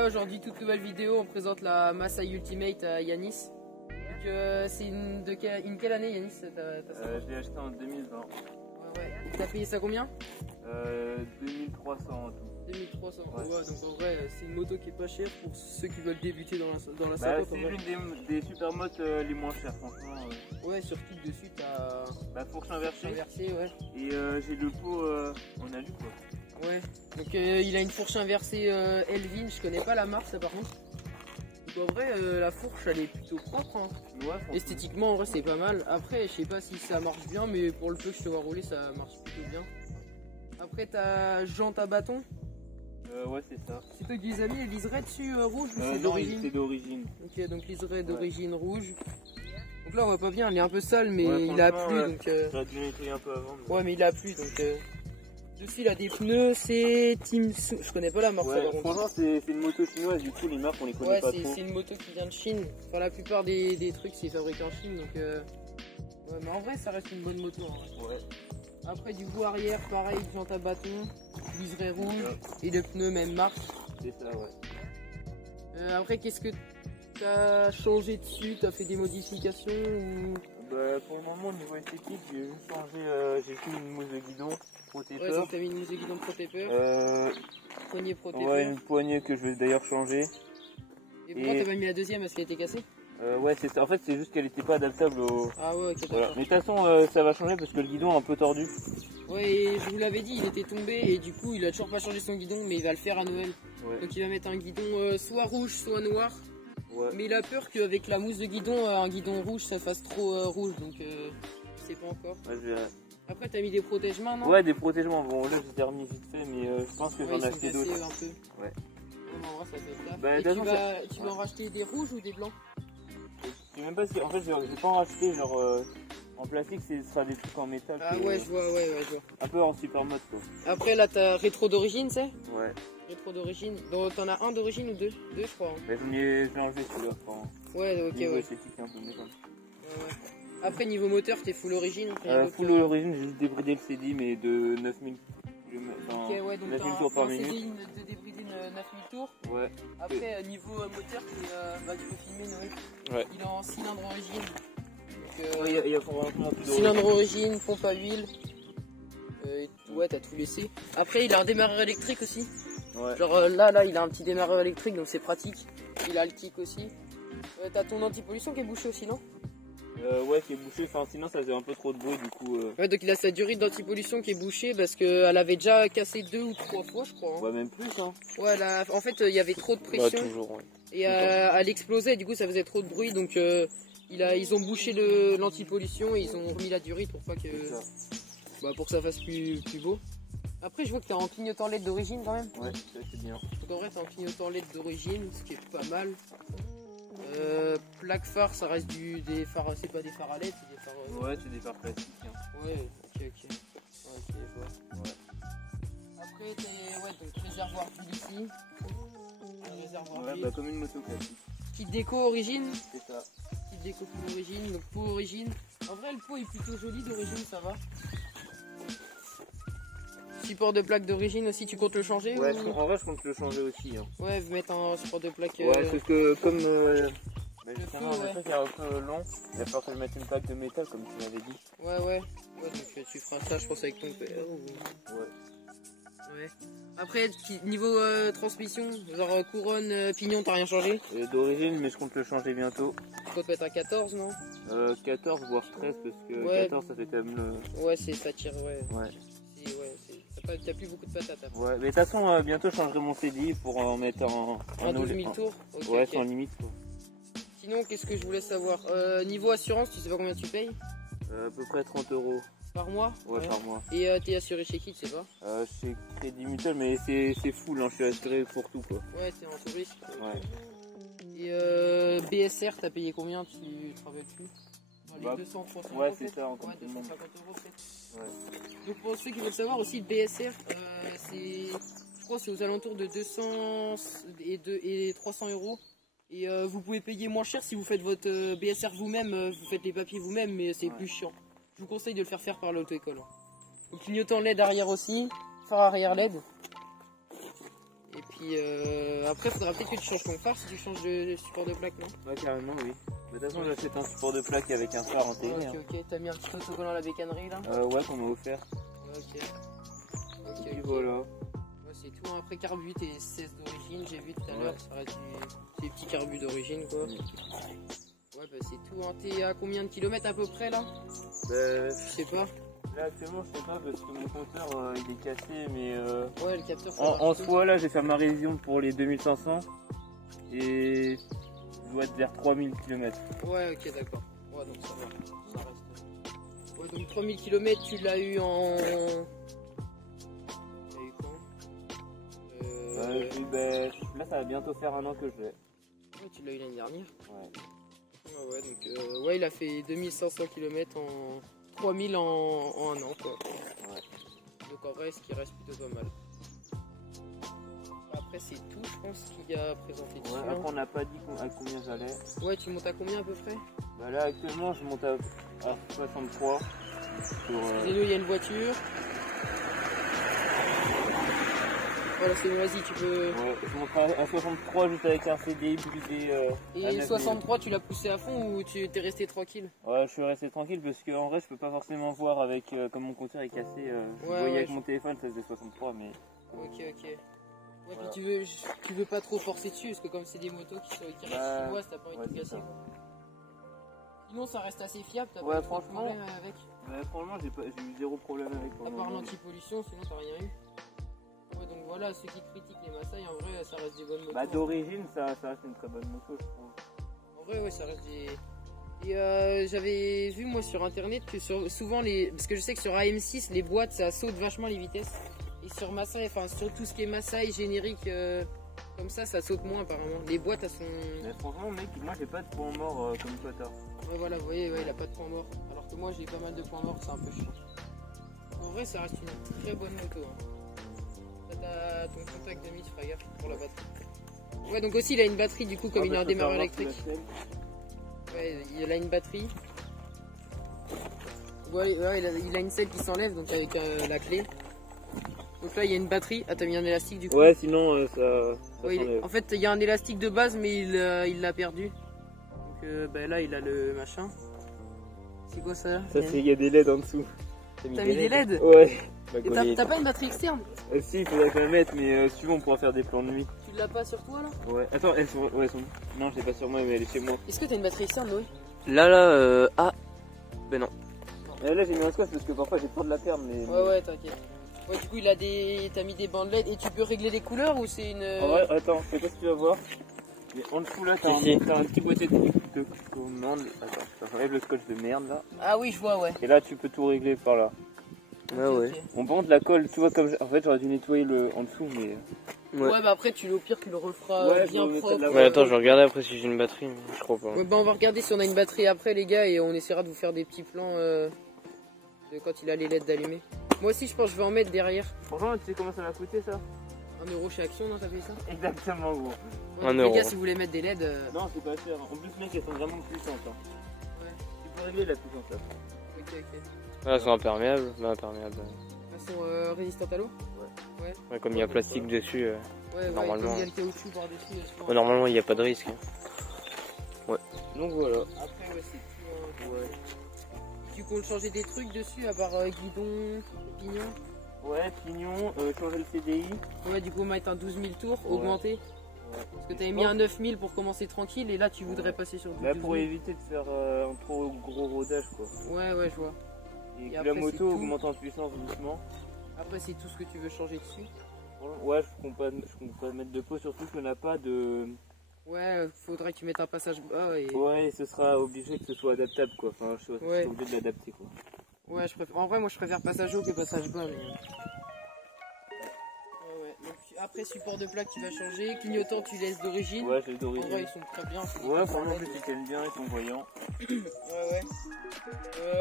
gars, aujourd'hui toute nouvelle vidéo, on présente la Masai Ultimate à Yanis. C'est une quelle année Yanis? Je l'ai acheté en 2020. Ouais. Et t'as payé ça combien? 2300 en tout. 2300, ouais. Ouais, donc en vrai c'est une moto qui est pas chère pour ceux qui veulent débuter dans la Bah, c'est l'une des super motos les moins chères franchement. Ouais, surtout que dessus t'as fourche inversée. Ouais. Et j'ai le pot en alu quoi. Ouais, donc il a une fourche inversée Elvin, je connais pas la marque ça par contre. Donc en vrai la fourche elle est plutôt propre hein. Ouais, esthétiquement en vrai c'est pas mal. Après je sais pas si ça marche bien mais pour le peu que je te vois rouler ça marche plutôt bien. Après ta jante à bâton. Ouais c'est ça. C'est toi qui les as mis, les liserés dessus rouge ou c'est Non, d'origine? c'est d'origine. Ok, donc liseré d'origine rouge. Donc là on voit pas bien, il est un peu sale mais ouais, il a plu donc... J'aurais dû nettoyer un peu avant. Mais... Ouais mais il a plu donc... Dessus il a des pneus, c'est Team Su... Je connais pas la marque. Ouais, franchement c'est une moto chinoise, du coup les marques on les connaît pas trop. Ouais c'est une moto qui vient de Chine. Enfin la plupart des trucs c'est fabriqué en Chine donc... Ouais mais en vrai ça reste une bonne moto. Hein. Ouais. Après du bout arrière, pareil, jante à bâton, liseré rouge et le pneu même marque. C'est ça ouais. Après qu'est-ce que tu as changé dessus? Tu as fait des modifications ou... Pour le moment au niveau esthétique j'ai juste changé, j'ai fait une mousse de guidon protecteur. Ouais, t'as mis une mousse de guidon protecteur. Poignée protecteur. Ouais, une poignée que je vais d'ailleurs changer. Et pourquoi t'as pas mis la deuxième parce qu'elle était cassée? Ouais c'est ça, en fait c'est juste qu'elle était pas adaptable au... Ah ouais, ok, voilà. Mais de toute façon ça va changer parce que le guidon est un peu tordu. Ouais, et je vous l'avais dit, il était tombé et du coup il a toujours pas changé son guidon mais il va le faire à Noël. Ouais. Donc il va mettre un guidon soit rouge soit noir. Ouais. Mais il a peur qu'avec la mousse de guidon, un guidon rouge ça fasse trop rouge donc je sais pas encore. Ouais, je verrai. Après t'as mis des protège-mains non? Ouais des protège-mains, bon là j'ai remis vite fait mais je pense que j'en ai acheté d'autres. Un peu. Ouais. En vrai, ça fait bah, et tu vas en racheter des rouges ou des blancs? Je sais même pas si, en fait je vais pas en racheter genre en plastique, ce sera des trucs en métal. Ah ouais je vois, je vois. Un peu en super mode quoi. Après là t'as rétro d'origine c'est? Ouais. Rétro d'origine. Donc t'en as un d'origine ou deux? Deux je crois. Hein. Bah, je vais enlever celui-là. Ouais ok niveau ouais. esthétique, un peu métal. Ouais. Après niveau moteur t'es full origine? Full origine, j'ai juste débridé le CD mais de 9000 km. Ok ouais donc t'as un CD de débridé de 9000 tours. Ouais. Après niveau moteur tu peux filmer Noé. Ouais. Il est en cylindre origine. Il y a probablement plus cylindre origine, pompe à huile. Ouais t'as tout laissé. Après il a un démarreur électrique aussi. Ouais. Genre là il a un petit démarreur électrique donc c'est pratique. Il a le kick aussi. T'as ton anti-pollution qui est bouché aussi non? Ouais qui est bouché, enfin sinon ça faisait un peu trop de bruit du coup. Ouais donc il a sa durite d'anti-pollution qui est bouchée parce qu'elle avait déjà cassé 2 ou 3 fois je crois. Hein. Ouais même plus hein. Ouais là, en fait il y avait trop de pression. Ouais, toujours, ouais. Et elle explosait du coup ça faisait trop de bruit donc ils ont bouché l'anti-pollution et ils ont remis la durite pour pas que... pour que ça fasse plus beau. Après je vois que t'es en clignotant LED d'origine quand même. Ouais ça c'est bien. Donc en vrai t'es en clignotant LED d'origine ce qui est pas mal. Plaque phare ça reste des phares, c'est pas des phares à LED, c'est des phares... Ouais c'est des phares plastiques. Hein. Ouais ok. Ouais, je vois. Ouais. Après donc réservoir tout ici. Ouais comme une moto classique. Petite déco origine. C'est ça. Petite déco pour origine, donc pot origine. En vrai le pot est plutôt joli d'origine, ça va. Support de plaque d'origine aussi, tu comptes le changer? Ouais, ou... en vrai je compte le changer aussi. Hein. Ouais, vous mettre un support de plaque. Ouais, parce que comme justement, le truc est un peu long, il va falloir que je mette une plaque de métal comme tu m'avais dit. Ouais, donc tu feras ça je pense avec ton père ou... Ouais. Après, niveau transmission, genre couronne, pignon, t'as rien changé? D'origine, mais je compte le changer bientôt. Tu comptes mettre un 14 non? 14 voire 13 parce que 14 ça fait quand même le... Ouais, ça tire, ouais. T'as plus beaucoup de patates après. Ouais, mais de toute façon, bientôt je changerai mon CDI pour en mettre en 12 000 tours. Okay, ouais, sans limite. Quoi. Sinon, qu'est-ce que je voulais savoir? Niveau assurance, tu sais pas combien tu payes? À peu près 30 €. Par mois? Ouais, par mois. Et t'es assuré chez qui, tu sais pas? Chez Crédit Mutuel, mais c'est full, hein, je suis assuré pour tout quoi. Ouais, t'es en touriste. Ouais. Et BSR, t'as payé combien? Tu te rappelles plus? Les 200, 300 ouais, c'est ça, encore 250 € peut-être. Ouais. Donc pour ceux qui veulent savoir aussi, le BSR, je crois c'est aux alentours de 200 et 300 €. Et vous pouvez payer moins cher si vous faites votre BSR vous-même, vous faites les papiers vous-même, mais c'est plus chiant. Je vous conseille de le faire par l'auto-école. Donc clignotant LED arrière aussi, phare arrière LED. Et puis puis après, faudra peut-être que tu changes ton phare si tu changes de support de plaque, non? Ouais, carrément, oui. De toute façon, j'achète un support de plaque avec un phare intégré. Ok, t'as mis un petit autocollant à la bécannerie là? Ouais, qu'on m'a offert. Ok. Et voilà. Ouais, c'est tout. Après, carbu, t'es 16 d'origine, j'ai vu tout à l'heure, ça reste des petits carbus d'origine quoi. Ouais, bah c'est tout. Hein. T'es à combien de kilomètres à peu près là? Je sais pas. Là actuellement je sais pas parce que mon compteur il est cassé mais ouais le capteur en soi là j'ai fait ma révision pour les 2500 et je dois être vers 3000 km. Ouais ok d'accord. Ouais donc ça va, ça reste. Ouais donc 3000 km tu l'as eu en... Tu l'as eu quand Là ça va bientôt faire un an que je l'ai. Ouais tu l'as eu l'année dernière. Ouais. Ouais donc ouais il a fait 2500 km en... 3000 en un an quoi. Ouais. Donc en vrai ce qui reste plutôt pas mal. Après c'est tout je pense qu'il y a présenté dessus. Ouais, après on n'a pas dit à combien j'allais. Ouais tu montes à combien à peu près? Bah là actuellement je monte à 63. Et nous il y a une voiture. Voilà c'est bon vas-y tu peux... Ouais, je monte à 63 juste avec un CDI plus des... Et 63 tu l'as poussé à fond ou tu t'es resté tranquille? Ouais je suis resté tranquille parce qu'en vrai je peux pas forcément voir avec comme mon compteur est cassé. Je voyais avec mon téléphone ça faisait 63 mais... Ok. Ouais voilà. Puis tu veux pas trop forcer dessus parce que comme c'est des motos qui restent 6 mois t'as pas envie de tout casser quoi. Sinon ça reste assez fiable, t'as pas trop de problème avec? Ouais franchement j'ai eu zéro problème avec. À part l'anti-pollution sinon t'as rien eu. Ouais donc voilà ceux qui critiquent les Maasai en vrai ça reste des bonnes motos. Bah d'origine ça reste une très bonne moto je trouve. En vrai ouais ça reste des... Et j'avais vu moi sur internet que souvent parce que je sais que sur AM6 les boîtes ça saute vachement les vitesses. Et sur Maasai, enfin sur tout ce qui est Maasai générique comme ça saute moins apparemment. Les boîtes elles sont... Mais franchement mec moi j'ai pas de point mort comme toi t'as. Ouais voilà vous voyez ouais, il a pas de point mort. Alors que moi j'ai pas mal de points morts c'est un peu chiant. En vrai ça reste une très bonne moto. Hein. T'as ton contact de mise, fera gaffe pour la batterie. Ouais donc aussi il a une batterie du coup comme il a un démarreur électrique. Ouais il a une batterie. Ouais, il a une selle qui s'enlève donc avec la clé. Donc là il y a une batterie. Ah t'as mis un élastique du coup? Ouais sinon ça ouais, en fait il y a un élastique de base mais il l'a perdu. Donc là il a le machin. C'est quoi ça? Ça c'est il y a des LED en dessous. T'as mis des LED? Ouais. Et t'as pas une batterie externe? Si il faudrait quand même mettre mais si tu veux on pourra faire des plans de nuit. Tu l'as pas sur toi là? Ouais. Attends elles sont... Ouais, non je l'ai pas sur moi mais elle est chez moi. Est-ce que t'as une batterie externe Noé? Là ah ben non. Et là j'ai mis un squash parce que parfois j'ai peur de la perdre mais... Ouais t'inquiète. Ouais du coup t'as mis des bandes LED et tu peux régler les couleurs ou c'est une... Ouais attends, je sais pas si tu vas voir. Mais en dessous là t'as un petit boîtier de commande. Attends, j'enlève le scotch de merde là. Ah oui je vois ouais. Et là tu peux tout régler par là. Ouais. On bande la colle, tu vois comme... En fait j'aurais dû nettoyer le en dessous mais... Ouais bah après au pire tu le referas bien propre. Ouais attends je vais regarder après si j'ai une batterie mais je crois pas. Ouais bah on va regarder si on a une batterie après les gars et on essaiera de vous faire des petits plans de quand il a les LED d'allumer. Moi aussi je pense que je vais en mettre derrière. Franchement tu sais comment ça m'a coûté ça? 1€ chez Action non t'as payé ça? Exactement gros. Ouais, 1 les euro. gars si vous voulez mettre des LED... Non c'est pas cher, en plus mec elles sont vraiment puissantes. Hein. Ouais. Tu peux régler la puissance là. Ok. Ah, elles sont imperméables. Bah imperméables. Elles sont résistantes à l'eau? Ouais comme il y a plastique dessus. Normalement. Il y a le caoutchouc par-dessus. Ouais, normalement il n'y a pas de risque. Ouais. Donc voilà. Après ouais c'est tout. Ouais. Tu comptes changer des trucs dessus à part guidon, pignon? Ouais, pignon, changer le CDI. Ouais, du coup, mettre un 12 000 tours, augmenter. Parce que t'avais mis un 9 000 pour commencer tranquille et là tu voudrais passer sur 12 000. Là pour éviter de faire un trop gros rodage quoi. Ouais, je vois. Et que la moto augmente en puissance doucement. Après, c'est tout ce que tu veux changer dessus. Ouais, je compte pas mettre de pot, surtout qu'on n'a pas de. Ouais, faudrait que tu mettes un passage bas et... Ouais, ce sera obligé que ce soit adaptable quoi. Enfin, je suis obligé de l'adapter quoi. Ouais, en vrai, moi je préfère passage haut que passage bas. Mais... Ouais. Donc, après, support de plaque, tu vas changer. Clignotant, tu laisses d'origine. Ouais, j'ai d'origine. En vrai, ils sont très bien. Ouais, franchement, ils tiennent bien, ils sont voyants. Ouais.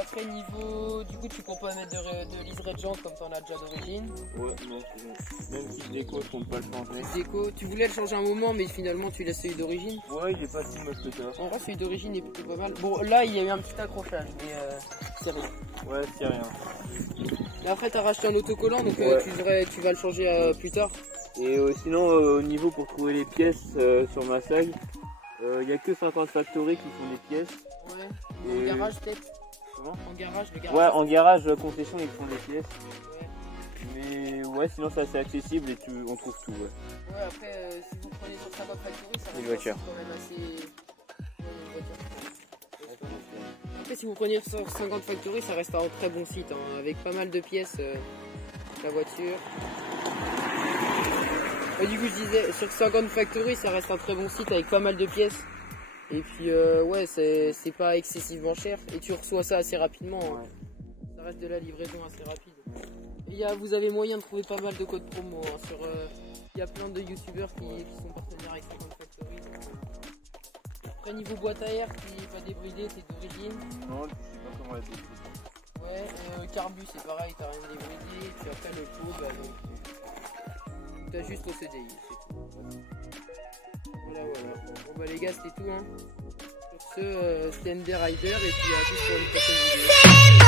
Après, niveau. Du coup, tu comptes pas mettre de liseré de jante comme t'en as déjà d'origine. Ouais, non, c'est bon. Même si déco, je compte pas le changer. Déco, tu voulais le changer un moment, mais finalement, tu laisses celui d'origine. Ouais, il est pas si moche que ça. En vrai, celui d'origine est plutôt pas mal. Bon, là, il y a eu un petit accrochage, mais c'est rien. Ouais, c'est rien. Et après, t'as racheté un autocollant, donc tu vas le changer plus tard. Et sinon, au niveau pour trouver les pièces sur ma SAG, il n'y a que 50 Factory qui font des pièces. Ouais, et... en garage peut-être. Comment? En garage, le garage. Ouais, en garage, concession, ils font des pièces. Ouais. Mais ouais, sinon c'est assez accessible et on trouve tout. Ouais, ouais après, si vous prenez sur 50 Factory, ça une voiture. Quand même assez... Après, si vous prenez sur 50 Factory, ça reste un très bon site, hein, avec pas mal de pièces, la voiture. Et du coup, je disais, sur 50 Factory, ça reste un très bon site avec pas mal de pièces. Et puis, ouais, c'est pas excessivement cher. Et tu reçois ça assez rapidement. Hein. ouais. Ça reste de la livraison assez rapide. Et vous avez moyen de trouver pas mal de codes promo. Hein, il y a plein de youtubeurs qui sont partenaires avec 50 Factory. Après, niveau boîte à air qui n'est pas débridée, c'est d'origine. Non, je sais pas comment la débridée. Ouais, carbu, c'est pareil, t'as rien débridé. Et puis après, le pot, bah, t'as juste au CDI, c'est tout. Voilà. Bon bah les gars, c'était tout. Hein. Sur ce, c'était MD Rider et puis à tous pour une prochaine vidéo.